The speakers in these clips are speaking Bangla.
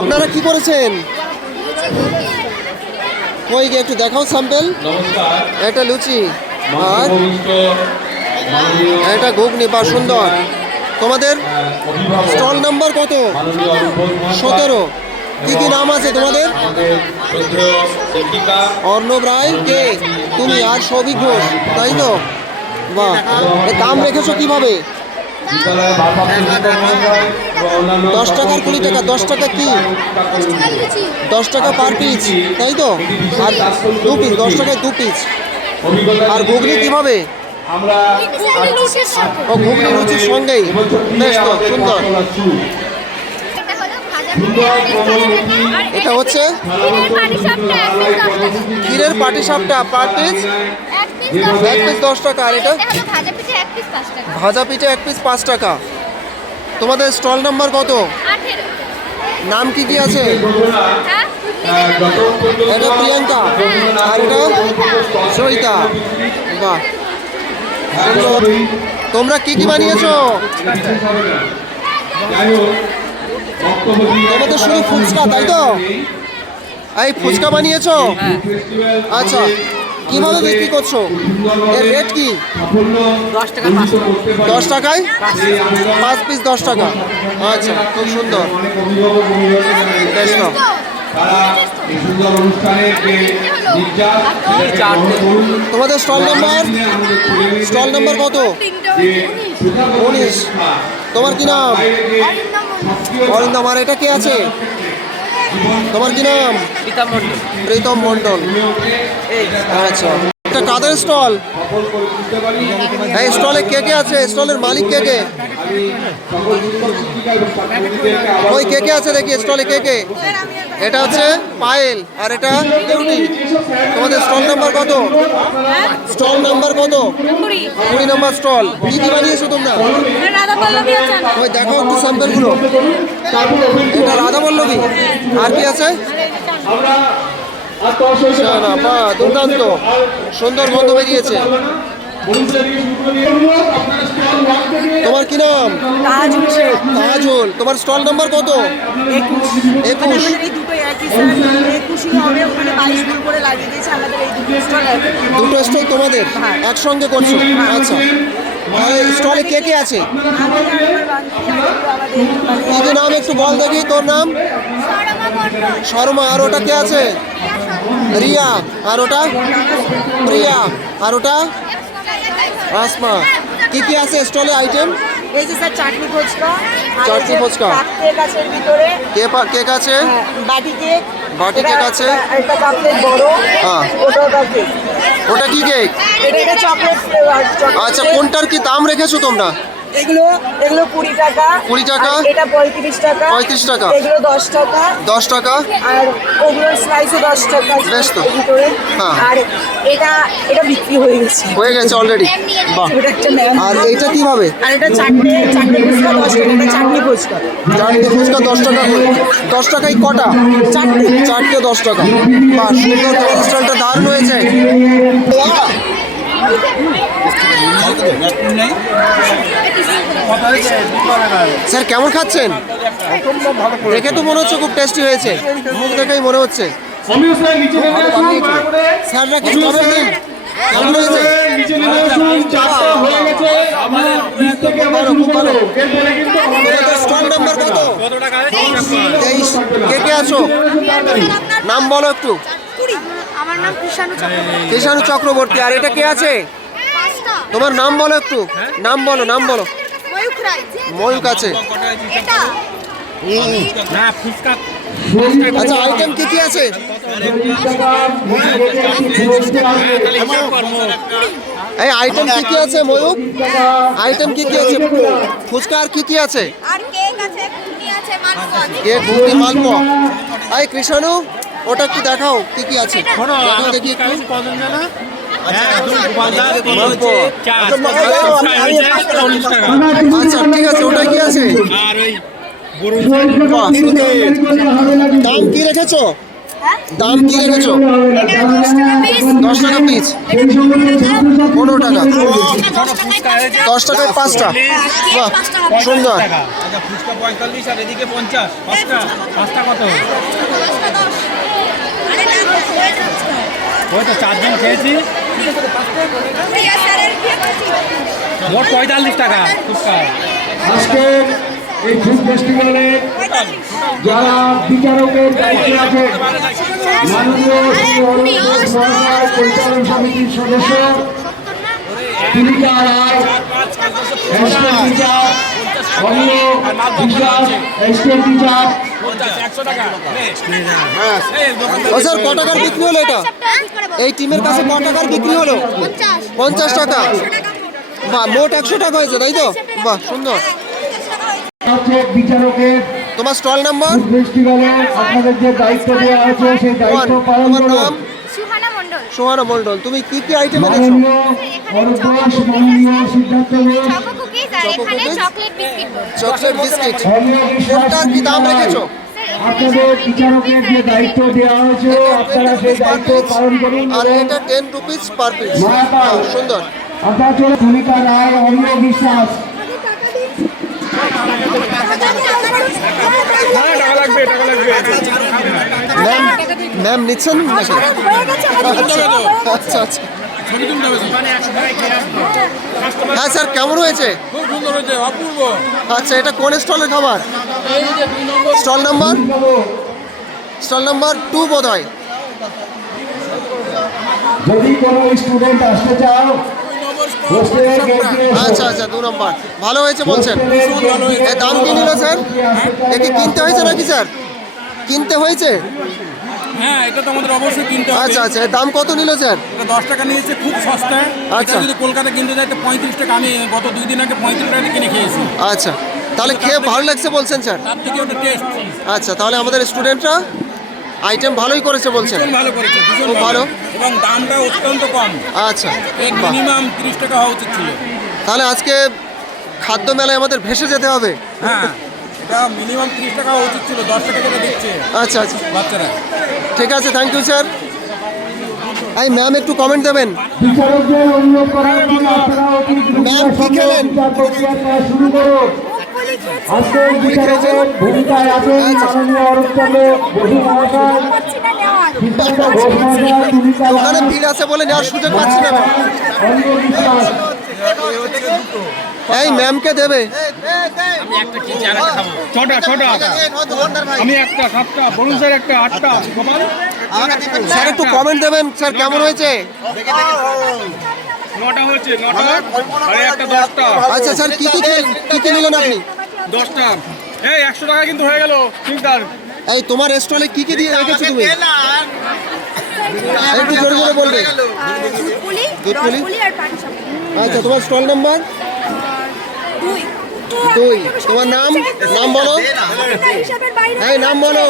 আপনারা কি করেছেন? ওই যে একটু দেখাও স্যাম্পল। এটা লুচি আর এটা ঘুগনি বা সুন্দর। তোমাদের স্টল নাম্বার কত? 17। কি কি নাম আছে তোমাদের? অর্ণব রায়, কে তুমি? আর সৌভিক ঘোষ, তাই তো? বাহ, দাম রেখেছো কিভাবে? 10 টাকার 20 টাকা। 10 টাকা কি? 10 টাকা পার পিস, তাই তো? আর 2 পিস, 10 টাকায় 2 পিস। আর ঘুগনি কিভাবে? ও, ঘুগনি লুচির সঙ্গেই, বেশ তো সুন্দর। এটা হচ্ছে ক্ষীরের পাটিসাপটা, পার পিস 1 পিস 10 টাকা। আর এটা ভাজা পিঠে 1 পিস 5 টাকা। তোমাদের স্টল নাম্বার কত? নাম কি কি আছে? এটা প্রিয়াঙ্কা আর এটা সবিতা। বাহ, সুন্দর। তোমরা কি কি বানিয়েছো? তোমাদের শুধু ফুচকা, তাই তো? এই ফুচকা বানিয়েছো? আচ্ছা, কিভাবে বিক্রি করছো? এর রেট কি? 10 টাকায় 5 পিস 10 টাকা। আচ্ছা, খুব সুন্দর। বেশ তো। তোমাদের স্টল নাম্বার কত? 19। তোমার কি নাম? অরিন্দম। আর এটা কে আছে? তোমার কি নাম? প্রীতম মণ্ডল। আচ্ছা, এটা কাদের স্টল? এই স্টলে কে কে আছে? স্টলের মালিক কে কে? ওই কে কে আছে দেখি স্টলে, কে কে? এটা হচ্ছে পায়েল আর এটা বিউটি। তোমাদের স্টল নাম্বার কত? স্টল নাম্বার কত? 20 নম্বর স্টল। কি কি বানিয়েছো তোমরা? ওই দেখো একটু স্যাম্পলগুলো। এটা রাধা পল্লবী। আর কি আছে? বাহ, দুর্দান্ত, সুন্দর গন্ধ বেরিয়েছে। তোমার কি নাম? তাজুল। তোমার স্টল নাম্বার কত? 21। দুটো স্টল তোমাদের একসঙ্গে করছো? আচ্ছা, স্টলে কে কে আছে? কি কি নাম একটু বল দেখি। তোর নাম? শর্মা। আর ওটা কে আছে? রিয়া। আর ওটা প্রিয়া। আর ওটা আসমা। কি কি আছে স্টলে আইটেম? এই যে স্যার চাটনি ফুচকা। চাটনি ফুচকা। কেক আছে ভিতরে। কেক আছে। বাটি কেক। বাটি কেক আছে। একটা কাপ কেক বড়। হ্যাঁ, ওটাও কাপ কেক। ওটা কি কেক? এটা চকলেট ফ্লেভার। আচ্ছা, কোনটার কি দাম রেখেছো তোমরা? এগুলো 20 টাকা। 20 টাকা। এটা 35 টাকা। 35 টাকা। এগুলো 10 টাকা। 10 টাকা। আর ওগুলোর স্লাইসও 10 টাকা। বেশ তো। ভিতরে। হ্যাঁ। আর এটা বিক্রি হয়ে গেছে অলরেডি। বাহ। এটা একটা ম্যাম। আর এইটা কিভাবে? আর এটা চাটনি ফুচকা 10 টাকা। এটা চাটনি ফুচকা। চাটনি ফুচকা 10 টাকা করে। 10 টাকায় কটা? চারটে 10 টাকা। বাহ, সুন্দর। তোমার স্টলটা দারুণ হয়েছে। স্যার কেমন খাচ্ছেন? দেখে তো মনে হচ্ছে খুব টেস্টি হয়েছে, মুখ দেখেই মনে হচ্ছে। স্যাররা কিছু কমেন্ট দিন, কেমন হয়েছে? স্টল নাম্বার কত? 23। কে কে আছো? নাম বলো একটু। আমার নাম কৃষাণু চক্রবর্তী। আর এটা কে আছে? তোমার নাম বলো একটু। নাম বলো। ময়ূক আছে। আচ্ছা, আইটেম কি কি আছে? এই আইটেম কি কি আছে ময়ূক? আইটেম কি কি আছে? ফুচকা আর কি কি আছে? কেক, ঘুগনি, মালপোয়া। এই কৃষাণু, ওটা কি দেখাও কি কি আছে। দেখাও দেখি একটু। আচ্ছা, ঠিক আছে। ওটা কি আছে? দাম কি রেখেছো? দাম কি রেখেছো? 10 টাকা পিস, 15 টাকা, 10 টাকায় 5টা। বাহ, সুন্দর। আচ্ছা ফুচকা 45 আর এদিকে 50 পাঁচটা কত? ওই তো 4 জন খেয়েছি, মোট 45 টাকা ফুচকা। আজকে এই ফুড ফেস্টিভ্যালে যারা বিচারকের দায়িত্বে আছেন, মাননীয় শ্রী অরুণ ঘোষ মহাশয় পরিচালন সমিতির সদস্য, তুলিকা রায়, এসকে টিচার, অমিয় বিশ্বাস, এসকে টিচার। 100 টাকা। ও স্যার, ক টাকার বিক্রি হলো এটা? এই টিমের কাছে ক টাকার বিক্রি হলো? 50 টাকা। বাহ, মোট 100 টাকা হয়েছে, তাই তো? বাহ, সুন্দর। হচ্ছে বিচারকের তোমার স্টল নাম্বার? ফুড ফেস্টিভ্যালে আপনাদের যে দায়িত্ব দেওয়া আছে সেই দায়িত্ব পালন তোমার করুন। নাম? সুহানা মণ্ডল। সোহানা মণ্ডল। তুমি কি কি আইটেম এনেছো? মাননীয় অরুণ ঘোষ, মাননীয় সিদ্ধার্থ ঘোষ, চকো কুকিজ আর চকো এখানে cookies? Chocolate biscuit. Chocolate biscuit. Amiya Biswas, কোনটার কি দাম রেখেছো? আপনাদের বিচারকের যে দায়িত্ব দেওয়া হয়েছে আপনারা সেই দায়িত্ব পালন করুন। আর এটা 10 রুপিস পার পিস। মায়াপাল। সুন্দর। আপনার চলে ভূমিকা রায়, অমিয় বিশ্বাস। ম্যাম, ম্যাম নিচ্ছেন নাকি? আচ্ছা আচ্ছা। হ্যাঁ স্যার, কেমন হয়েছে? খুব সুন্দর হয়েছে, অপূর্ব। আচ্ছা, এটা কোন স্টলের খাবার? Stall number? স্টল নাম্বার 2 বোধ হয়। যদি কোনো স্টুডেন্ট আসতে চাও হোস্টেলে গেট দিয়ে এসো। আচ্ছা আচ্ছা, 2 নম্বর। ভালো হয়েছে বলছেন। এর দাম কি নিল স্যার? একে কিনতে হয়েছে নাকি স্যার? কিনতে হয়েছে? হ্যাঁ, এটা তো আমাদের অবশ্যই কিনতে হবে। আচ্ছা আচ্ছা, এর দাম কত নিল স্যার? এটা 10 টাকা নিয়েছে, খুব সস্তা। আচ্ছা। এটা যদি কলকাতা কিনতে যাই তো 35 টাকা। আমি গত 2 দিন আগে 35 টাকা কিনে খেয়েছি। আচ্ছা, তাহলে খেয়ে ভালো লাগছে বলছেন স্যার? তার থেকে ওটা টেস্ট আচ্ছা, তাহলে আমাদের স্টুডেন্টরা আইটেম ভালোই করেছে বলছেন। ভীষণ ভালো করেছে, ভীষণ খুব ভালো। এবং দামটা অত্যন্ত কম। আচ্ছা, এর বাহ। মিনিমাম 30 টাকা হওয়া উচিত ছিল। তাহলে আজকে খাদ্য মেলায় আমাদের ভেসে যেতে হবে। হ্যাঁ, এটা মিনিমাম 30 টাকা হওয়া উচিত ছিল, 10 টাকা করে দিচ্ছে আচ্ছা আচ্ছা, বাচ্চারা। ঠিক আছে, থ্যাংক ইউ স্যার। এই ম্যাম একটু কমেন্ট দেবেন। বিচারকদের অনুরোধ করা হচ্ছে আপনারা অতি ম্যাম, দ্রুত কি খেলেন? বিচার প্রক্রিয়া করা শুরু করুন। আজকের বিচারকের ভূমিকায় আছেন মাননীয় অরূপচন্দ্র বসু মহাশয়, সিদ্ধার্থ ঘোষ মহাশয়, তুলিকা ওখানে রায়, ভিড় আছে বলে নেওয়ার সুযোগ পাচ্ছি না ম্যাম। অমিয় বিশ্বাস। এই ম্যামকে দেবে। ছটা আমি একটা 7টা, বলুন স্যার একটা 8টা। স্যার একটু কমেন্ট দেবেন স্যার, কেমন হয়েছে? 9টা হয়েছে, 9টা আর একটা 10টা। আচ্ছা স্যার, কি কি নিলেন আপনি? 10টা। এই 100 টাকা কিন্তু হয়ে গেল চিন্তার। এই তোমার স্টলে কি কি দিয়ে রেখেছো তুমি? একটু জোরে জোরে বলবে। দুধপুলি, দুধপুলি? রসপুলি আর পান সাপড়ি। আচ্ছা, তোমার স্টল নাম্বার? 2। তোমার নাম? নাম বলো। হিসাবের বাইরে এই নাম বলো।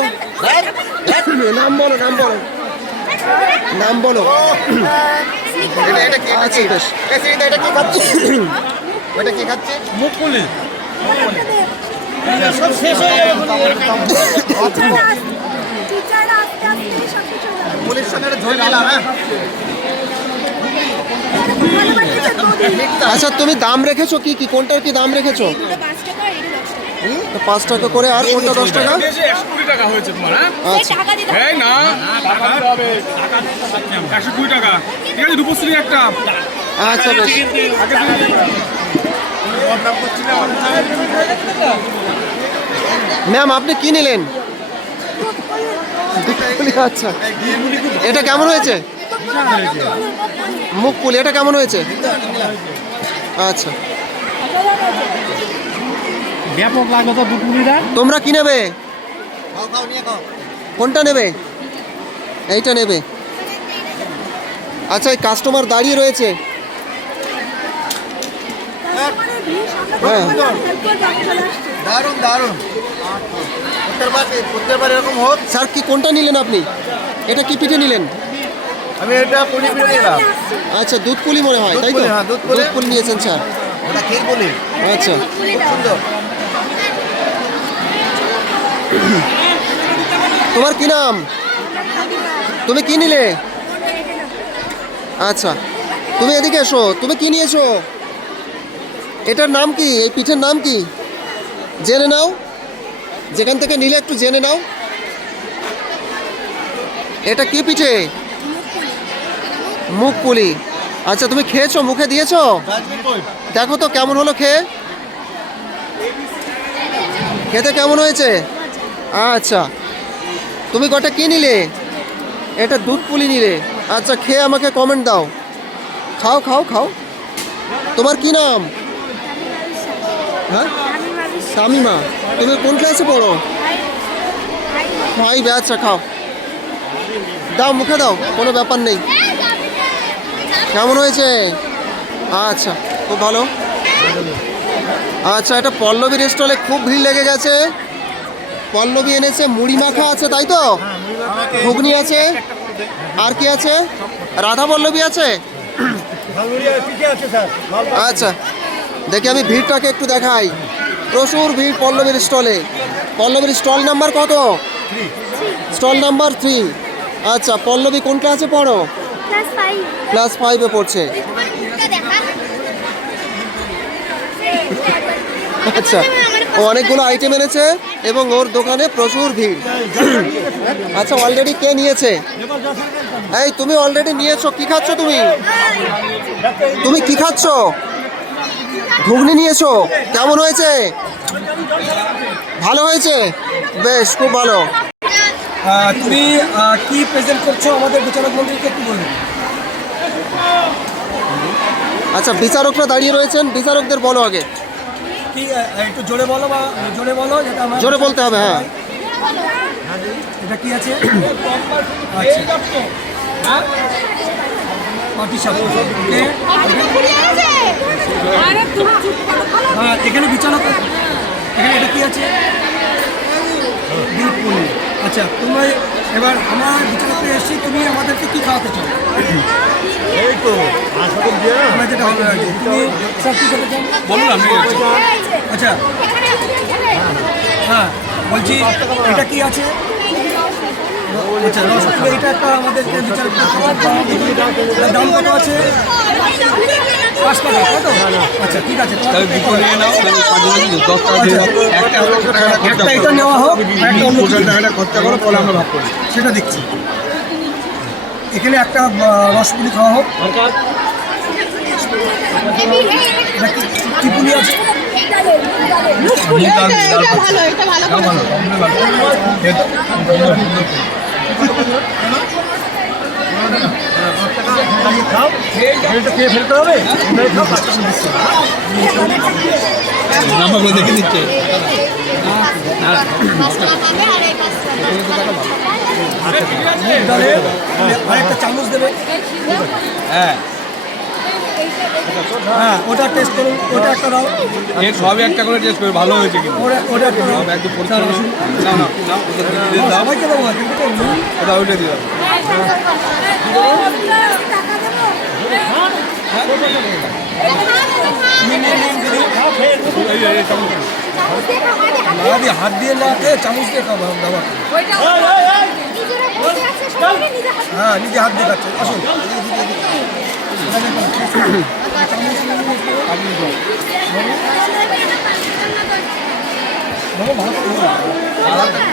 নাম বলো, নাম বলো, নাম বলো। আচ্ছা বেশ। এটা কি খাচ্ছি? ওটা কি খাচ্ছি? মুখ খুলি। টিচাররা আস্তে আস্তে সব কিছু পুলিশ সঙ্গে ধরে গেলাম। আচ্ছা, তুমি দাম রেখেছো কি কি? কোনটার কি দাম রেখেছো? 5 টাকা আর এটা 10 টাকা। তো 5 টাকা করে, আর কোনটা 10 টাকা? 120 টাকা হয়েছে তোমার। হ্যাঁ আচ্ছা টাকা দিতে এই না, টাকা দিতে হবে। 120 টাকা। ঠিক আছে, রূপশ্রী একটা। আচ্ছা বেশ। ম্যাম, আপনি কি নিলেন? দুধপুলি। আচ্ছা, এটা কেমন হয়েছে? মুখ পুলি, এটা কেমন হয়েছে? আচ্ছা, ব্যাপক লাগলো তো দুপুরিটা। তোমরা কি নেবে? কোনটা নেবে? এইটা নেবে। আচ্ছা, এই কাস্টমার দাঁড়িয়ে রয়েছে। হ্যাঁ, দারুণ দারুণ প্রত্যেকবার এরকম হোক। স্যার কি কোনটা নিলেন আপনি? এটা কি পিঠে নিলেন? আমি এটা পুলি পিঠে নিলাম। আচ্ছা, দুধ পুলি মনে হয়, তাই তো? দুধপুলি, হ্যাঁ, দুধপুলি। দুধ পুলি নিয়েছেন স্যার। ওটা ক্ষীর পুলি, আচ্ছা, সুন্দর। তোমার কি নাম? তুমি কি নিলে? আচ্ছা, তুমি এদিকে এসো। তুমি কি নিয়েছো? এটার নাম কি? এই পিঠের নাম কি? জেনে নাও, যেখান থেকে নিলে একটু জেনে নাও। এটা কি পিঠে? মুখ পুলি। আচ্ছা, তুমি খেয়েছো? মুখে দিয়েছো? দেখো তো কেমন হলো খেয়ে। খেতে কেমন হয়েছে? আচ্ছা, তুমি কটা কি নিলে? এটা দুধ পুলি নিলে। আচ্ছা, খেয়ে আমাকে কমেন্ট দাও। খাও খাও খাও। তোমার কি নাম? হ্যাঁ, শামিমা। তুমি কোন ক্লাসে পড়ো? 5। আচ্ছা, খাও, দাও মুখে দাও, কোনো ব্যাপার নেই। কেমন হয়েছে? আচ্ছা, খুব ভালো। আচ্ছা, এটা পল্লবীর স্টলে খুব ভিড় লেগে গেছে। পল্লবী এনেছে মুড়ি মাখা আছে, তাই তো? ঘুগনি আছে, আর কি আছে? রাধা পল্লবী আছে। আচ্ছা, দেখি আমি ভিড়টাকে একটু দেখাই। প্রচুর ভিড় পল্লবীর স্টলে। পল্লবীর স্টল নাম্বার কত? Stall number 3। আচ্ছা, পল্লবী কোন ক্লাসে পড়ো? ক্লাস 5-এ পড়ছে। আচ্ছা, ও অনেকগুলো আইটেম এনেছে এবং ওর দোকানে প্রচুর ভিড়। আচ্ছা, অলরেডি কে নিয়েছে? এই, তুমি অলরেডি নিয়েছো। কি খাচ্ছ তুমি? তুমি কি খাচ্ছ? ঘুগনি নিয়েছো। কেমন হয়েছে? ভালো হয়েছে, বেশ, খুব ভালো। তুমি কি প্রেজেন্ট করছো আমাদের বিচারক মন্ডলীকে একটু বলুন। আচ্ছা, বিচারকরা দাঁড়িয়ে রয়েছেন, বিচারকদের বলো আগে। কি একটু জোরে বলো, বা জোরে বলো, যেটা আমার জোরে বলতে হবে। হ্যাঁ, এটা কি আছে? পাটিসাপটা। হ্যাঁ, এখানে বিচারক, এখানে এটা কি আছে? দুধ পুলি। আচ্ছা, তোমরা এবার আমরা বিচারকতে এসেছি, তুমি আমাদেরকে কি খাওয়াতে চাও? এই তো আমরা যেটা হবে আর কি। তুমি সব কি খেতে চাও? বলুন আপনি। আচ্ছা, হ্যাঁ, বলছি এটা কি আছে? আচ্ছা, রসগোল্লা। এটা একটা আমাদেরকে বিচার দাম কত আছে? 5 টাকা, তাই তো? আচ্ছা, ঠিক আছে। একটা এটা নেওয়া হোক, একটা অন্য টাকাটা খরচা করো, পরে আমরা ভাগ করি, সেটা দেখছি। এখানে একটা রসপুলি খাওয়া হোক। এটা কি পুলি আছে? খেয়ে ফেলতে হবে। নাম্বারগুলো দেখে নিচ্ছে। আরেকটা চামচ দেবে। হ্যাঁ, হ্যাঁ, ওটা টেস্ট করুন। ওটা একটা দাও। এর সবই একটা করে টেস্ট করে ভালো হয়েছে কিন্তু। ওটা একটা দাও। সব একদম পরিষ্কার হলো। না না না, ওটা দিয়ে দাও। সবাইকে দেবো না, কিন্তু ওটা ওইটা দিয়ে দাও। হাত দিয়ে না খেয়ে চামচ দিয়ে খাবো দাবা। হ্যাঁ, নিজে হাত দিয়ে খাচ্ছে। আসুন,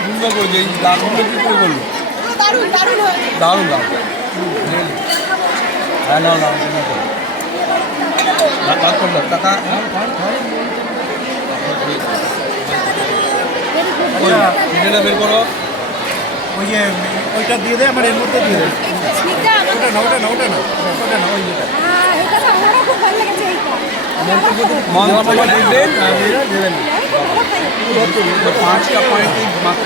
সুন্দর করেছে, এই দারুণ কি করে বললো? দারুণ দারুণ। হ্যাঁ, না না, টাকা বের করো। ওই যে ওইটা দিয়ে দে, আমার এর মধ্যে দিয়ে দে। ওটা না, ওটা না, ওটা না, ওটা না, ওই যেটা। মন্ত্রপদ দেবেন, দেবেন 5টা পয়েন্ট মাত্র,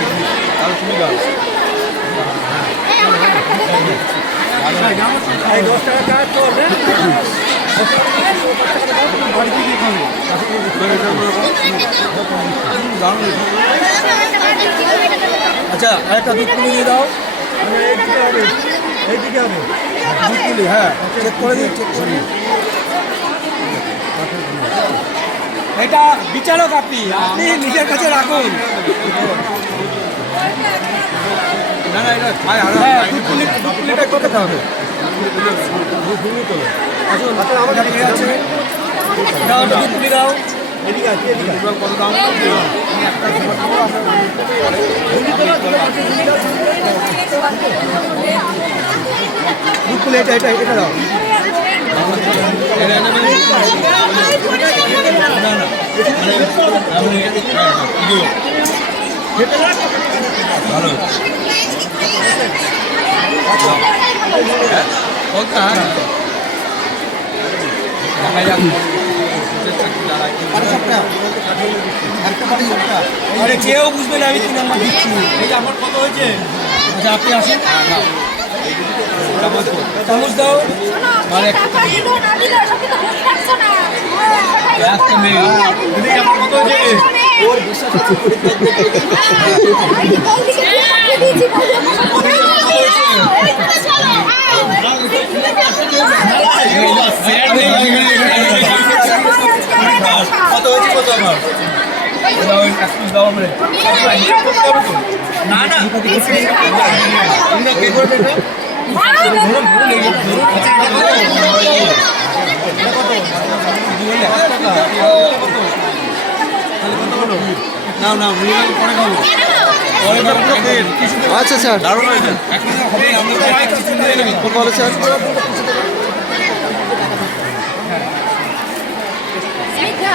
তাহলে সুবিধা হবে। এই 10 টাকা কাজ করবে। আচ্ছা, আরেকটা দুধ পুলি দিয়ে দাও। এইদিকে হবে। দুধ পুলি, হ্যাঁ, চেক করে দিই, চেক করে দিই। এটা বিচারক আপনি নিজের কাছে রাখুন। এটা কত হবে আসুন আমাদের এ আছে দাও দুপুলি দাও এদিকে আছে এদিকে কত দাম দুপুলি এটা এটা এটা দাও আরে কেউ বুঝবে না আমি 3 নাম্বার দিচ্ছি এই যে আমার কত হয়েছে আচ্ছা আপনি আসেন চামচ দাও মানে টাকা দিল না দিল সবই তো বসে থাকছো না একটা মেয়ে দিদি আমার কত হয়েছে ওর বিশ্বাস আছে দিয়েছি কত হয়েছে কত আমার দাও একটু দাও আমরা না না তোমরা কে করবে এটা না না পরে খাবো আচ্ছা স্যার দারুণ হয়েছে হবে আমরা বলো স্যার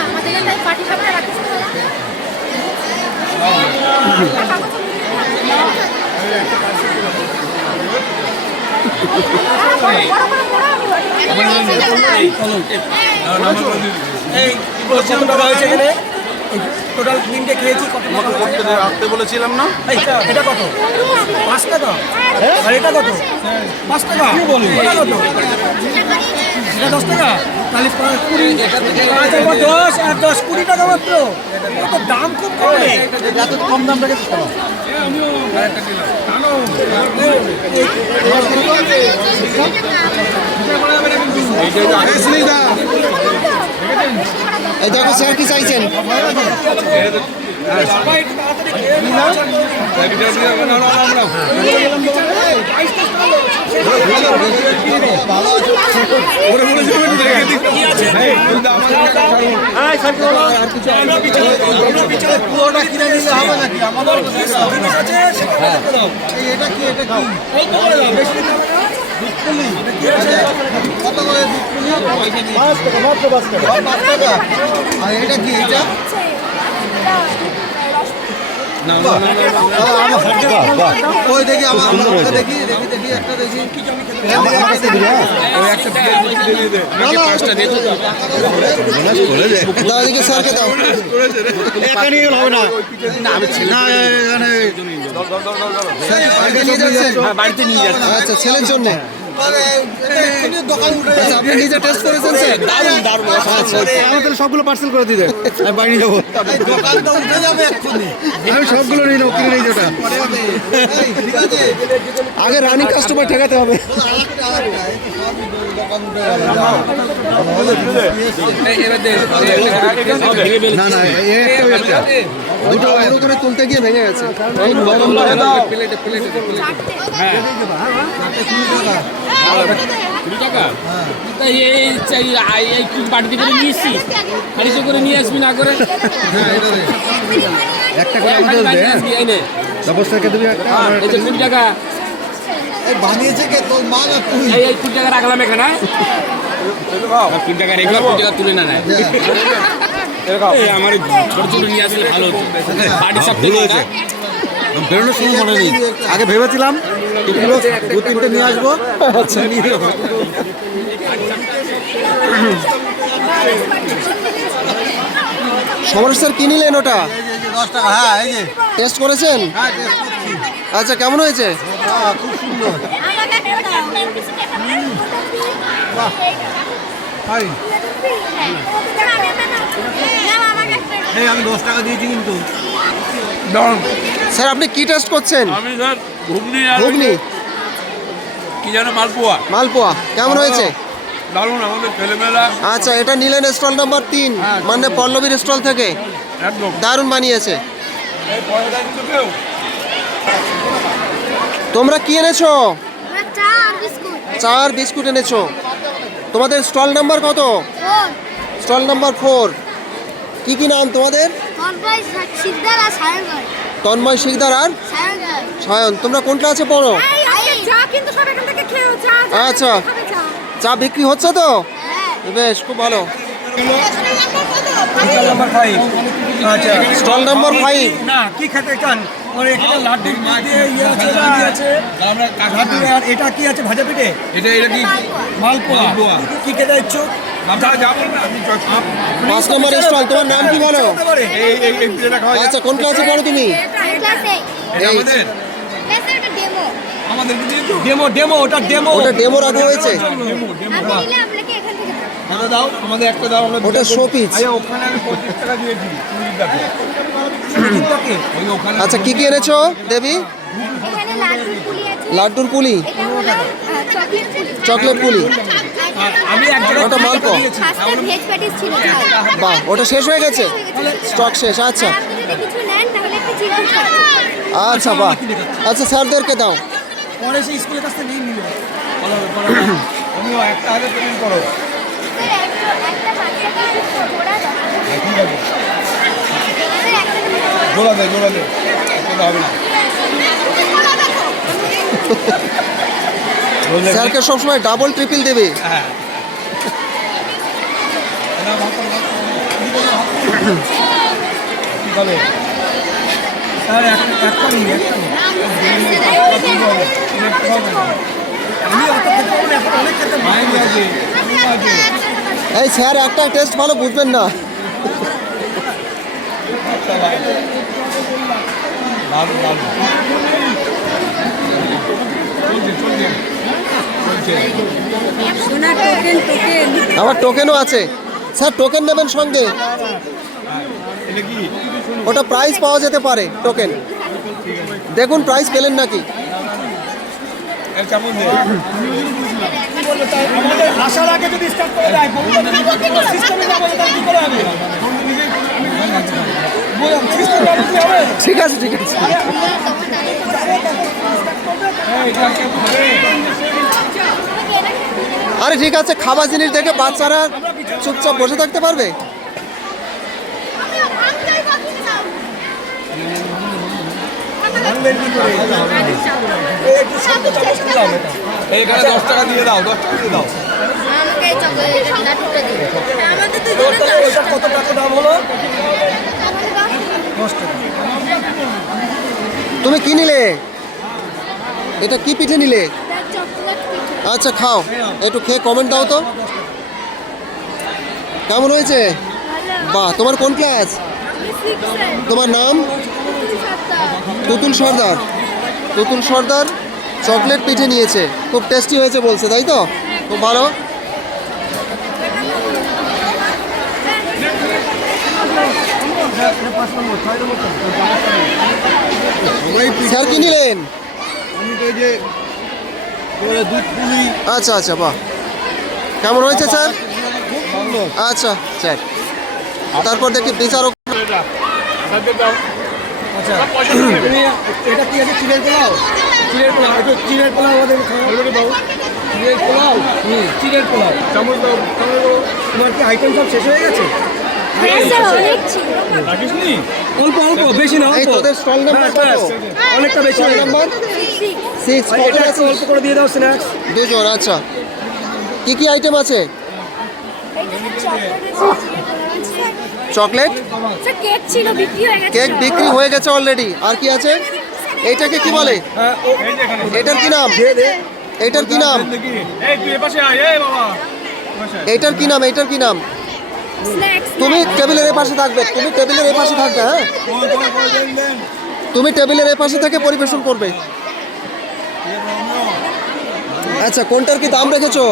আমাদের এলাকায় পার্টি সাপটা রাখিস টোটাল তিনটে খেয়েছি কত রাখতে বলেছিলাম না এটা কত 5 টাকা আর এটা কত 5 টাকা কি বলি এটা কত এটা 10 টাকা তাহলে 20 10 আর 10 20 টাকা মাত্র কত দাম খুব কম এত কম দাম রেখেছিস এই দেখো স্যার কি চাইছেন পুরোটা কিনে নিলে হবে নাকি আমাদের এটা কি এটা কি কত করে 5 টাকা মাত্র 5 টাকা 5 টাকা আর এটা কি এটা ওই দেখি আমার দেখি দেখি দেখি একটা দেখি দাও এদিকে স্যারকে দাও এখানে হবে না না এখানে নিয়ে যাচ্ছেন বাড়িতে নিয়ে যাচ্ছে আচ্ছা ছেলের জন্য আচ্ছা আপনি নিজে টেস্ট করেছেন স্যার আচ্ছা আমাদের সবগুলো পার্সেল করে দিতে আমি বাড়ি নিয়ে যাবো দোকানটা উঠে যাবে এক্ষুনি আমি সবগুলো নিয়ে নেবো কিনে নিয়ে যেটা আগে রানিং কাস্টমার ঠেকাতে হবে না না দুটো বড় করে তুলতে গিয়ে ভেঙে গেছে বাড়িতে করে নিয়ে এসছিস বাড়িতে করে নিয়ে আসবি না করে একটা করে আমাদের ব্যবস্থা কে দিবি একটা এই যে 20 টাকা বানিয়েছে কে তোর মা না তুই এই 20 টাকা রাখলাম এখানে 3 টাকা রেখে 2 টাকা তুলে না নেয় এই আমার ছোট ছোট নিয়ে আসলে ভালো হতো বাড়ি সব থেকে বেরোনোর সময় মনে নেই আগে ভেবেছিলাম এগুলো 2-3টে নিয়ে আসবো আচ্ছা নিয়ে যাবো সমরেশ স্যার কি নিলেন ওটা 10 টাকা হ্যাঁ এই যে টেস্ট করেছেন হ্যাঁ টেস্ট করছি আচ্ছা কেমন হয়েছে খুব সুন্দর ফাইন এই আমি 10 টাকা দিয়েছি কিন্তু স্যার আপনি কি টেস্ট করছেন আমি স্যার ঘুগনি আর ঘুগনি কি যেন মালপোয়া মালপোয়া কেমন হয়েছে দারুণ আমাদের ছেলেমেয়েরা আচ্ছা এটা নিলেন স্টল নাম্বার 3 মানে পল্লবীর স্টল থেকে একদম দারুণ বানিয়েছে এই পয়সা দিতে কেউ তোমরা কি এনেছো? আমরা চা আর বিস্কুট। চা আর বিস্কুট এনেছো। তোমাদের স্টল নাম্বার কত? ফোন। Stall number 4। কি কি নাম তোমাদের? তন্ময় শিকদার আর সায়ন রায়। তন্ময় শিকদার আর সায়ন রায়। সায়ন। তোমরা কোন ক্লাসে পড়ো? চা কিন্তু সব এখান থেকে খেয়েও চা। আচ্ছা। চা বিক্রি হচ্ছে তো? হ্যাঁ। বেশ, খুব ভালো। নাম্বার 5। আচ্ছা, স্টল নাম্বার 5। না কি খেতে চান? ওর এখানে লাড্ডু দিয়ে ইয়ে আছে, লাড্ডু আছে। লাড্ডু আর এটা কি আছে? ভাজা পিঠে, এটা কি মালপোয়া। কি খেতে ইচ্ছুক? 5 নম্বরের স্টল। তোমার নাম কি বলো? এই পিঠাটা খাওয়া আচ্ছা, কোন ক্লাসে পড়ো তুমি? ক্লাসে। এটা আমাদের ক্লাসে একটা ডেমো। আমাদের কি দিয়েছো? ডেমো ওটা ডেমো। ওটা ডেমো রাখা হয়েছে। আপনি নিলে আপনাকে এখান থেকে দেবো। একটা দাও, আমাদের একটা দাও, আমরা ওটা শোপিস। ওখানে আমি 25 টাকা দিয়েছি সুজিতদাকে। ওই ওখানে আচ্ছা, কি কি এনেছো দেবী? এখানে লাড্ডুর পুলি আছে। লাড্ডুর পুলি, এটা হলো চকলেট পুলি। চকলেট পুলি। আমি এক জায়গায় ওটা মালপোয়া। ফার্স্টে ভেজ প্যাটিস ছিল। বাহ, ওটা শেষ হয়ে গেছে? স্টক শেষ। আচ্ছা আর আপনি যদি কিছু নেন তাহলে একটা চিকেন খাবেন। আচ্ছা, বাহ। আচ্ছা, স্যারদেরকে দাও। পরে সেই স্কুলের কাছ থেকে নিয়ে নিল। তুমিও একটা হাতে পেমেন্ট করো। একটা বাচ্চাকে ঘোরা দাও। ঠিক আছে, জোড়া দে এটা হবে না। স্যারকে সবসময় ডাবল ট্রিপল দেবে। হ্যাঁ, স্যার একটা নিন, একটা নিন। আমি অত খেতে পারবো না, এখন অনেক খেতে পারবো। মাইন্ড আছে। এই স্যার একটা টেস্ট ভালো বুঝবেন না। আমার টোকেনও আছে। স্যার, টোকেন নেবেন সঙ্গে? এটা কি? ওটা প্রাইজ পাওয়া যেতে পারে। টোকেন দেখুন, প্রাইজ পেলেন নাকি? এর কেমন দে? আমাদের আসার আগে যদি স্টার্ট করে দেয়, সিস্টেমে যাবো তাহলে কি করে হবে? সিস্টেম হবে। ঠিক আছে, ঠিক আছে। আরে ঠিক আছে, খাবার জিনিস দেখে বাচ্চারা চুপচাপ বসে থাকতে পারবে। এইখানে 10 টাকা দিয়ে দাও, 10 টাকা দিয়ে দাও। আমাকে এই চকলেট লাড্ডুটা দিন। আমাদের তো ওটা কত টাকা দাম হলো? 10 টাকা। তুমি কি নিলে? এটা কি পিঠে নিলে? চকলেট পিঠে। আচ্ছা, খাও। একটু খেয়ে কমেন্ট দাও তো কেমন হয়েছে। বাহ, তোমার কোন ক্লাস? আমি 6 তোমার নাম? এর। তুতুল সর্দার। তুতুল সর্দার চকলেট পিঠে নিয়েছে। খুব টেস্টি হয়েছে বলছে, তাই তো? খুব ভালো। স্যার কি নিলেন? আমি তো এই যে দুধ পুলি। আচ্ছা আচ্ছা, বাহ। কেমন হয়েছে স্যার? আচ্ছা স্যার, তারপর দেখি বিচারক। আচ্ছা, এটা কি আছে? চিড়ের পোলাও। চিড়ের পোলাও, একটু চিড়ের পোলাও আমাদের চিড়ের পোলাও। চিড়ের পোলাও। চামচ দাও, চামচ দাও। তোমার কি আইটেম সব শেষ হয়ে গেছে? হ্যাঁ স্যার, অনেক ছিল। রাখিসনি? অল্প অল্প, বেশি না, এই অল্প। তোদের স্টল নাম্বার কত? অনেকটা বেশি স্টল হয়ে গেছে। নাম্বার 6। কত এটা একটু আছে? অল্প করে দিয়ে দাও স্ন্যাক্স। দুজন। আচ্ছা, কি কি আইটেম আছে? চকলেট স্যার কেক ছিল, বিক্রি হয়ে গেছে। কেক বিক্রি হয়ে গেছে অলরেডি। আর কি আছে? এইটাকে কি বলে? হ্যাঁ, এই যে এখানে। এটার কি নাম? এটার কি নাম? দেখি। এই তুই এপাশে আয়, এই বাবা। এটার কি নাম? এটার কি নাম? স্ন্যাক্স। তুমি টেবিলের এই পাশে থাকবে। তুমি টেবিলের এই পাশে থাকবে। হ্যাঁ, তুমি টেবিলের এই পাশে থেকে পরিবেশন করবে। আচ্ছা, কোনটার কি দাম রেখেছো?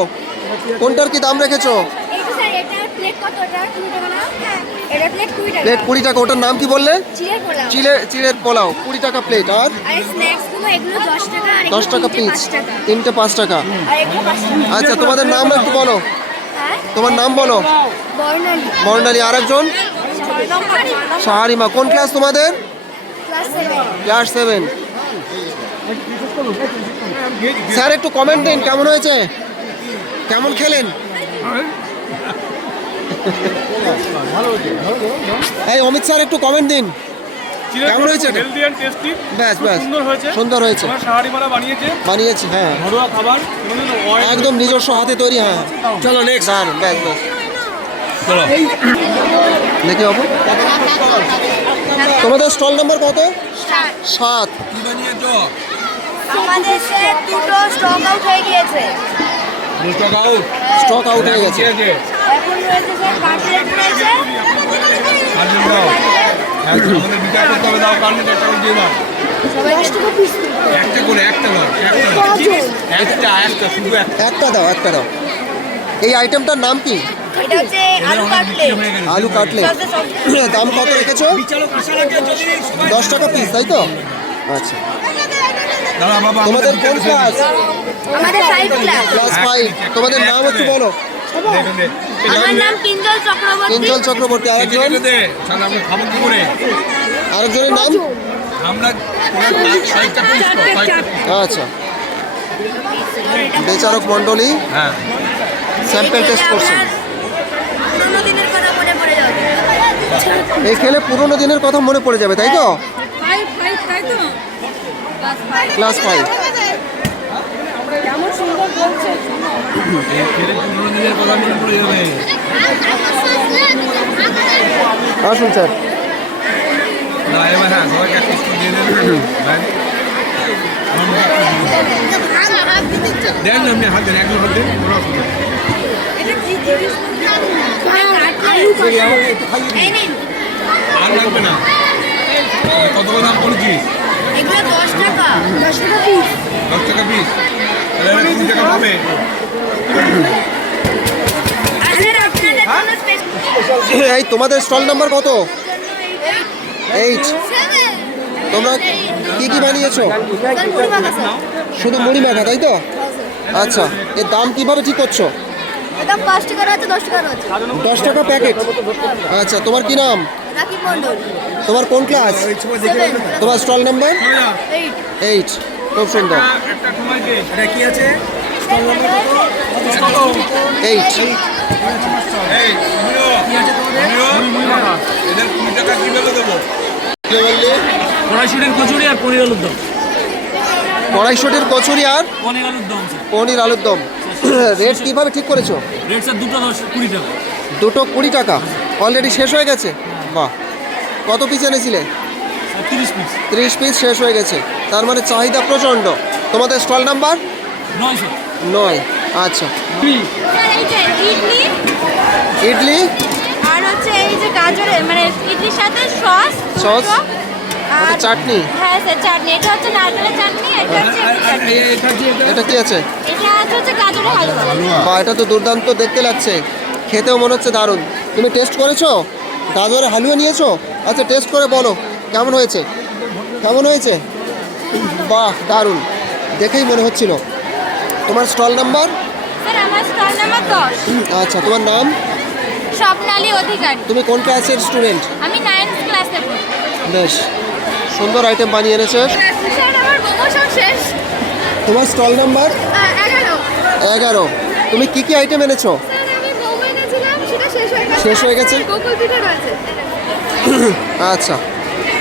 কোনটার কি দাম রেখেছো? এই তো স্যার, এটার প্লেট কত? এটা 20 টাকা না? হ্যাঁ, এটার প্লেট 20 টাকা। প্লেট 20 টাকা। ওটার নাম কি বললে? চিড়ের পোলাও। চিড়ের পোলাও 20 টাকা প্লেট। আর আর স্ন্যাক্স গুলো এগুলো 10 টাকা, আর 10 টাকা পিস। 5 টাকা। 3টে 5 টাকা। আর এগুলো 5 টাকা। আচ্ছা, তোমাদের নাম একটু বলো। হ্যাঁ, তোমার নাম বলো। বর্ণালী। বর্ণালী। আরেকজন? শাহারিমা। কোন ক্লাস তোমাদের? ক্লাস 7। ক্লাস 7। স্যার একটু কমেন্ট দিন, কেমন হয়েছে, কেমন খেলেন? এই অমিত স্যার একটু কমেন্ট দিন, কেমন হয়েছে এটা? হেলদি এন্ড টেস্টি, ব্যাস ব্যাস, সুন্দর হয়েছে। সুন্দর হয়েছে, আমার শাহারিমালা বানিয়েছে, বানিয়েছি, হ্যাঁ ঘরোয়া খাবার, কোনোদিন oil একদম নিজস্ব হাতে তৈরি, হ্যাঁ। চলো নেক্সট। দারুণ, ব্যাস ব্যাস। চলো দেখি বাবু, তোমাদের স্টল নাম্বার কত? 7। কি বানিয়েছো? আমাদের সেট দুটো স্টক আউট হয়ে গিয়েছে। 10 টাকা আউট। স্টক আউট হয়ে গেছে। ঠিক আছে, এখন রয়েছে স্যার কাটলেট রয়েছে। আর জন্য দাও। আমাদের বিচার করতে হবে, দাও কারণ একটা করে দিয়ে দাও। সবাই 10 টাকা পিস। একটা করে, একটা দাও, একটা দাও। একটা শুধু একটা। একটা দাও, একটা দাও। এই আইটেমটার নাম কি? এটা হচ্ছে আলু কাটলেট। আলু কাটলেট। দাম কত রেখেছো? 10 টাকা পিস, তাই তো? আচ্ছা, দাঁড়া বাবা, তোমাদের কোন ক্লাস? আমাদের 5 ক্লাস। ক্লাস 5। তোমাদের নাম একটু বলো। আমার নাম কিঞ্জল চক্রবর্তী। কিঞ্জল চক্রবর্তী। আরেকজন? দে, তাহলে আমরা খাবো কি করে? আরেকজনের নাম? আমরা কয়েকটা পিস করো, কয়েকটা piece। আচ্ছা, বিচারক মণ্ডলী হ্যাঁ, স্যাম্পল টেস্ট করছেন। পুরোনো দিনের কথা মনে পড়ে যাবে। এই খেলে পুরোনো দিনের কথা মনে পড়ে যাবে, তাই তো? 5 তাই তো? ক্লাস 5। কেমন সুন্দর বলছে। এই খেলে পুরোনো দিনের কথা মনে পড়ে যাবে। আসুন স্যার। না এবার হ্যাঁ, সবাইকে একটা piece দিয়ে দেন। দেন না, আপনি হাত দেন, একজন হাত দেন, কোনো অসুবিধা নেই। এই নিন। আর লাগবে না। কত করে দাম করেছিস? এগুলো 10 টাকা। 10 টাকা পিস। 10 টাকা পিস। তাহলে 20 টাকা পাবে। আর স্যার আপনাদের জন্য স্পেশাল এই তোমাদের স্টল নাম্বার কত? 8। তোমরা কি কি বানিয়েছো? শুধু মুড়ি মাখা, তাই তো? আচ্ছা, এর দাম কিভাবে ঠিক করছো? একদম 5 টাকার আছে, 10 টাকার আছে। 10 টাকা প্যাকেট। আচ্ছা, তোমার কি নাম? রাকিব মণ্ডল। তোমার কোন ক্লাস? 7। তোমার স্টল নাম্বার? 8। 8। খুব সুন্দর। একটা সময়কে এটা কি আছে? স্টল নাম্বার কত? 8। এই, তুমিও, তুমিও, এদের 20 টাকা কিভাবে দেবো? কে বললে? কড়াইশুটির কচুরি আর পনির আলুর দম। কড়াইশুটির কচুরি আর পনির আলুর দম স্যার। পনির আলুর দম। রেট কিভাবে ঠিক করেছো? রেট স্যার দুটো 20 টাকা। দুটো 20 টাকা। অলরেডি শেষ হয়ে গেছে? বাহ, কত পিস এনেছিলে? Sir 30 piece. 30 পিস শেষ হয়ে গেছে, তার মানে চাহিদা প্রচণ্ড। তোমাদের স্টল নাম্বার? 9 স্যার। 9। আচ্ছা, স্যার এই যে ইডলি ইডলি আর হচ্ছে এই যে গাজরের মানে ইডলির সাথে সস সস, আর ওটা চাটনি। হ্যাঁ স্যার চাটনি। এটা হচ্ছে নারকেলের চাটনি, এটা হচ্ছে এমনি চাটনি। এটা কি আছে? এটা হচ্ছে গাজরের হালুয়া। বা এটা তো দুর্দান্ত দেখতে লাগছে, খেতেও মনে হচ্ছে দারুণ। তুমি টেস্ট করেছো? গাজরের হালুয়া নিয়েছো? আচ্ছা, টেস্ট করে বলো কেমন হয়েছে, কেমন হয়েছে? বাহ, দারুণ, দেখেই মনে হচ্ছিল। তোমার স্টল নাম্বার? স্যার আমার স্টল নাম্বার 10। আচ্ছা, তোমার নাম? স্বপ্নালী অধিকারী। তুমি কোন ক্লাসের স্টুডেন্ট? আমি 9th ক্লাসে পড়ি। বেশ সুন্দর আইটেম বানিয়ে এনেছে। স্যার আমার প্রমোশন শেষ। তোমার স্টল নাম্বার? 11। 11। তুমি কি কি আইটেম এনেছো? স্যার আমি মোমো এনেছিলাম, সেটা শেষ হয়ে গেছে। শেষ হয়ে গেছে? গোকুল পিঠা রয়েছে। আচ্ছা,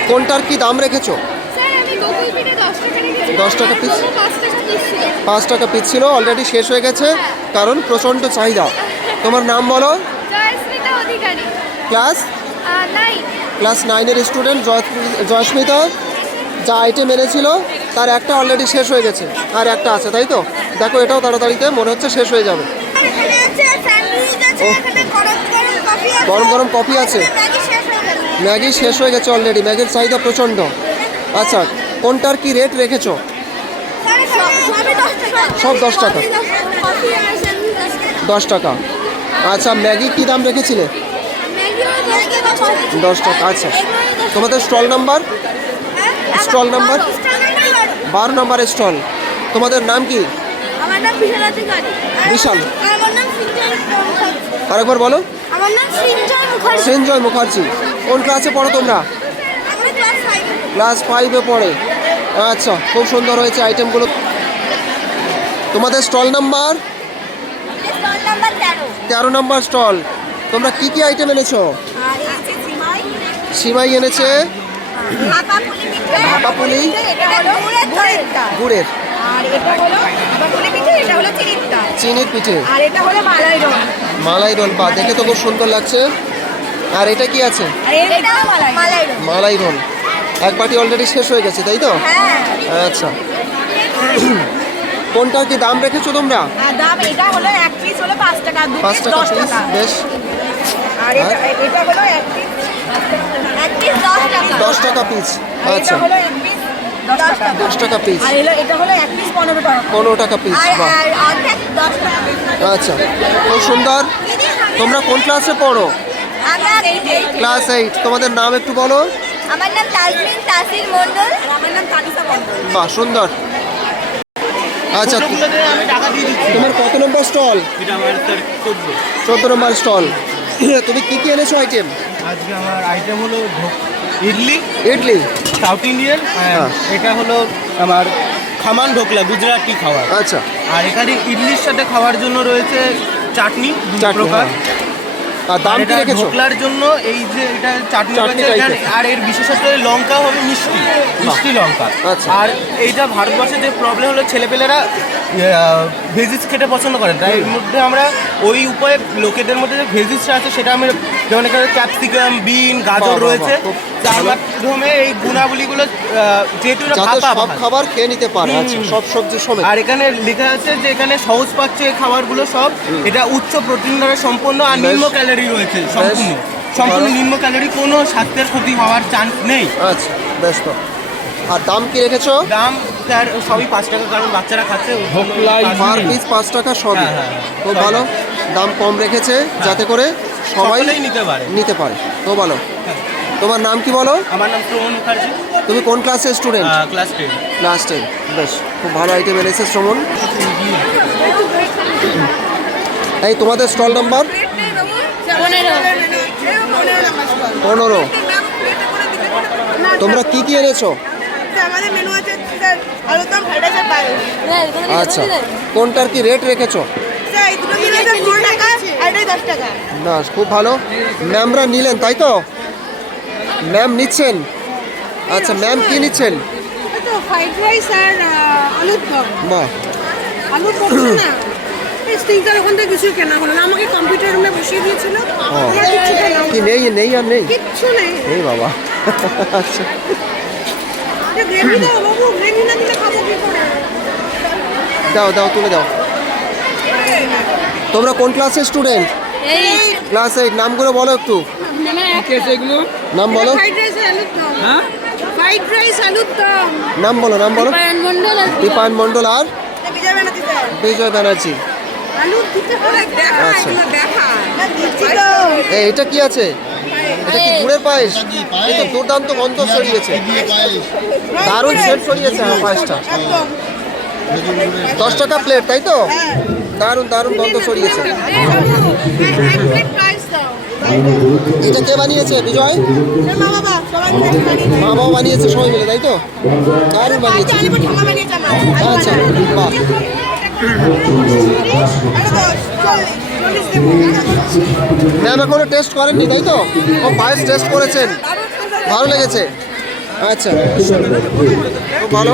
কোনটার কি দাম রেখেছো? স্যার আমি গোকুল পিঠা 10 টাকা রেখেছি। 10 টাকা পিস? 5 টাকা পিস ছিল। 5 টাকা পিস ছিল, অলরেডি শেষ হয়ে গেছে কারণ প্রচণ্ড চাহিদা। তোমার নাম বলো? জয়স্মিতা অধিকারী। ক্লাস? 9। ক্লাস 9-এর স্টুডেন্ট জয়স্মিতা। যা আইটেম এনেছিল তার একটা অলরেডি শেষ হয়ে গেছে, আর একটা আছে, তাই তো? দেখো, এটাও তাড়াতাড়িতে মনে হচ্ছে শেষ হয়ে যাবে। এখানে আছে স্যান্ডউইচ আছে, ওহ। এখানে গরম গরম কফি আছে। গরম গরম কফি আছে। ম্যাগি শেষ হয়ে গেছে। ম্যাগি শেষ হয়ে গেছে অলরেডি, ম্যাগির চাহিদা প্রচণ্ড। আচ্ছা, কোনটার কি রেট রেখেছো? সবই 10 টাকা। সব 10 টাকা। কফি আর স্যান্ডউইচ আছে। 10 টাকা। আচ্ছা, ম্যাগি কি দাম রেখেছিলে? ম্যাগিও 10 টাকা। 10 টাকা। আচ্ছা, তোমাদের স্টল নাম্বার? Stall number? 12 নম্বরের স্টল। তোমাদের নাম কি? আমার নাম বিশাল অধিকারী। বিশাল। আমার নাম সিঞ্জয় মুখার্জি। আরেকবার বলো। আমার নাম সিঞ্জয় মুখার্জি। সঞ্জয় মুখার্জি। কোন ক্লাসে পড়ো তোমরা? আমরা ক্লাস 5 এ। ক্লাস 5-এ পড়ে। আচ্ছা, খুব সুন্দর হয়েছে আইটেমগুলো। তোমাদের স্টল নাম্বার স্টল নাম্বার 13 নম্বর স্টল। তোমরা কি কি আইটেম এনেছো? আর এই যে সিমাই সিমাই এনেছে, ভাপা পুলি পিঠে ভাপা পুলি, এটা হলো গুড়েরটা গুড়ের, আর এটা হলো ভাপা পুলি পিঠে, এটা হলো চিনিরটা, চিনির পিঠে, আর এটা হলো মালাই রোল, মালাই রোল। বা দেখে তো খুব সুন্দর লাগছে। আর এটা কি আছে? আর এটা মালাই রোল। মালাই রোল। এক বাটি অলরেডি শেষ হয়ে গেছে, তাই তো? হ্যাঁ, আচ্ছা, কোনটার কি দাম রেখেছো তোমরা? আর দাম এটা হলো এক পিস হলো 5 টাকা, 2 5 পিস টাকা 10 পিস, টাকা। বেশ। আর এটা হলো এক পিস 10 টাকা। 10 টাকা পিস। আর আচ্ছা, এটা হলো এক পিস 10 টাকা। 10 টাকা পিস, আর এটা হলো এক পিস 15 টাকা। 15 টাকা পিস। আর বাহ, অর্ধেক 10 টাকা। আচ্ছা, খুব সুন্দর। তোমরা কোন ক্লাসে পড়ো? আমরা ক্লাস 8। তোমাদের নাম একটু বলো। আমার নাম তাজমিন তাসির মণ্ডল, আর আমার নাম তানিসা মণ্ডল। বাহ, সুন্দর। আচ্ছা, আমি টাকা দিয়ে দিচ্ছি। তোমার কত নম্বর স্টল? এটা আমার স্যার 14 নম্বর স্টল। তুমি কি কি এনেছো আইটেম? আজকে আমার আইটেম হলো ইডলি, ইডলি, সাউথ ইন্ডিয়ান, হ্যাঁ। এটা হলো আমার খামান ঢোকলা, গুজরাটি খাবার। আচ্ছা, আর এখানে ইডলির সাথে খাওয়ার জন্য রয়েছে চাটনি, দু চাটনি, প্রকার। হ্যাঁ। আর দাম আর কি এটা রেখেছো? ঢোকলার জন্য এই যে এটা চাটনি চাটনি রয়েছে, type-এর। আর এর বিশেষত লঙ্কা হবে মিষ্টি লঙ্কা। আচ্ছা। আর এইটা ভারতবর্ষে যে প্রবলেম হলো, ছেলেপেলেরা ভেজিস খেতে পছন্দ করে, তাই এর মধ্যে আমরা ওই উপায়ে লোকেদের মধ্যে যে ভেজিসটা আছে সেটা আমি, যেমন এখানে ক্যাপসিকাম, বিন, বাহ, গাজর বাহ, রয়েছে, খুব তার ভালো। মাধ্যমে এই গুণাবলীগুলো যেহেতু এটা যাতে ভাপা সব ভাত। খাবার খেয়ে নিতে পারে। হুম, আচ্ছা, হুম। সব সবজি সমেত। আর এখানে লেখা আছে যে এখানে সহজ পাচ্ছে এই খাবারগুলো সব, এটা উচ্চ প্রোটিন দ্বারা সম্পন্ন আর বেশ। নিম্ন ক্যালোরি রয়েছে, সম্পূর্ণ ভালো। নিম্ন ক্যালোরি, কোনো স্বাস্থ্যের ক্ষতি হওয়ার চান্স নেই। আচ্ছা, বেশ। তো আর দাম কি রেখেছো? দাম তার সবই 5 টাকা, কারণ বাচ্চারা খাচ্ছে। পার পিস 5 টাকা সবই। হ্যাঁ, হ্যাঁ, খুব সবই। ভালো, দাম কম রেখেছে যাতে করে সবাই সকলেই নিতে পারে। নিতে পারে। তো বলো, হ্যাঁ। তোমার নাম কি বলো? আমার নাম প্রমণ মুখার্জি, তুমি কোন ক্লাসের স্টুডেন্ট? ক্লাস 10। ক্লাস 10। বেশ, খুব ভালো আইটেম এনেছে শ্রমণ। এই তোমাদের স্টল নাম্বার 15। তোমরা কি কি এনেছো? আমাদের মেনু আছে স্যার আলুদম, ফ্রাইড রাইস আর পায়েস। আচ্ছা, কোনটার কি রেট রেখেছো? স্যার এই দুটো মিলে 4 টাকা আর এটা 10 টাকা। না, খুব ভালো। ম্যামরা নিলেন, তাই তো? ম্যাম নিচ্ছেন? আচ্ছা, ম্যাম কি নিচ্ছেন? তো ফ্রাইড রাইস আর আলুর দম। বাহ, আলু পড়ছে না, এই স্টিকার ওখান থেকে কিছু কেনা হলো না, আমাকে কম্পিউটার রুমে বসিয়ে দিয়েছিল, আমার কিচ্ছু কেনা হলো কি না। নেই আর নেই? কিচ্ছু নেই। এই বাবা। আচ্ছা, গ্রেভি দাও বাবু, গ্রেভি না দিলে খাবো কি করে? দাও তুলে দাও। তোমরা কোন ক্লাসের স্টুডেন্ট? ক্লাস 8। নামগুলো বলো একটু। নাম বলো। ফ্রাইড রাইস আর আলুর দম। ফ্রাইড রাইস আলুর দম। নাম বলো। মন্ডল আর দীপায়ন মণ্ডল আর বিজয় ব্যানার্জি স্যার। বিজয় ব্যানার্জি। আলুর দিতে হবে, দেখা আচ্ছা। এগুলো দেখা। না দিচ্ছি তো। এটা কি আছে? এটা কি গুড়ের পায়েস? এই তো দুর্দান্ত গন্ধ ছড়িয়েছে, দারুণ সেট ছড়িয়েছে। হ্যাঁ, পায়েসটা একদম 10 টাকা প্লেট, তাই তো? দারুণ গন্ধ ছড়িয়েছে। এই বাবু, এক প্লেট রাইস দাও। এটা কে বানিয়েছে? বিজয়? স্যার মা বাবা সবাই মিলে বানিয়েছে। মা বাবা বানিয়েছে, সবাই মিলে, তাই তো? দারুণ বানিয়েছে। আলিপুর ঠাম্মা বানিয়েছে আমার। আচ্ছা, বাহ। ম্যাম এখনো টেস্ট করেননি, তাই তো? ও পায়েস টেস্ট করেছেন, ভালো লেগেছে। আচ্ছা, খুব ভালো।